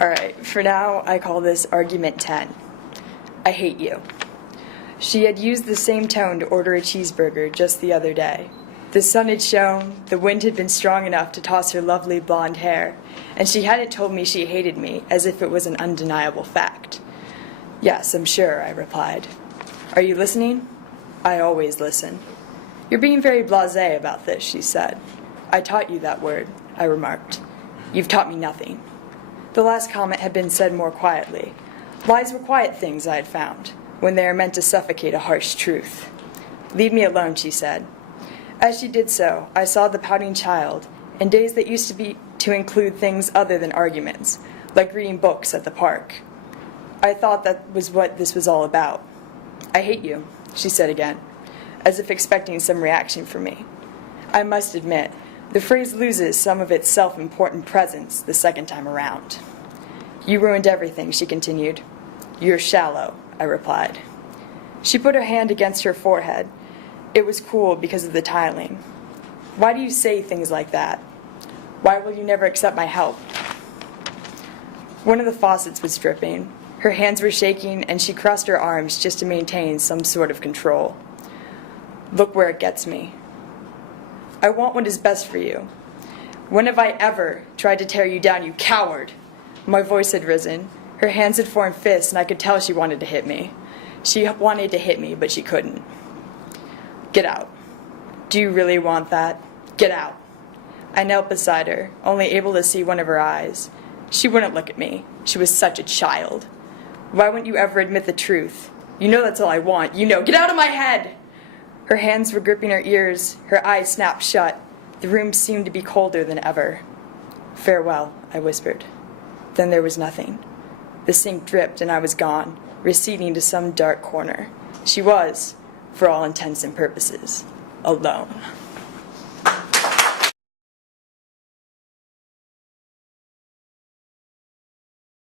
Alright, for now, I call this argument 10. I hate you. She had used the same tone to order a cheeseburger just the other day. The sun had shone, the wind had been strong enough to toss her lovely blonde hair, and she hadn't told me she hated me as if it was an undeniable fact. Yes, I'm sure, I replied. Are you listening? I always listen. You're being very blasé about this, she said. I taught you that word, I remarked. You've taught me nothing. The last comment had been said more quietly. Lies were quiet things, I had found, when they are meant to suffocate a harsh truth. Leave me alone, she said. As she did so, I saw the pouting child, and days that used to include things other than arguments, like reading books at the park. I thought that was what this was all about. I hate you, she said again, as if expecting some reaction from me. I must admit, the phrase loses some of its self-important presence the second time around. You ruined everything, she continued. You're shallow, I replied. She put her hand against her forehead. It was cool because of the tiling. Why do you say things like that? Why will you never accept my help? One of the faucets was dripping. Her hands were shaking, and she crossed her arms just to maintain some sort of control. Look where it gets me. I want what is best for you. When have I ever tried to tear you down, you coward? My voice had risen. Her hands had formed fists, and I could tell she wanted to hit me. She wanted to hit me, but she couldn't. Get out. Do you really want that? Get out. I knelt beside her, only able to see one of her eyes. She wouldn't look at me. She was such a child. Why wouldn't you ever admit the truth? You know that's all I want. You know. Get out of my head! Her hands were gripping her ears. Her eyes snapped shut. The room seemed to be colder than ever. Farewell, I whispered. Then there was nothing. The sink dripped and I was gone, receding to some dark corner. She was, for all intents and purposes, alone.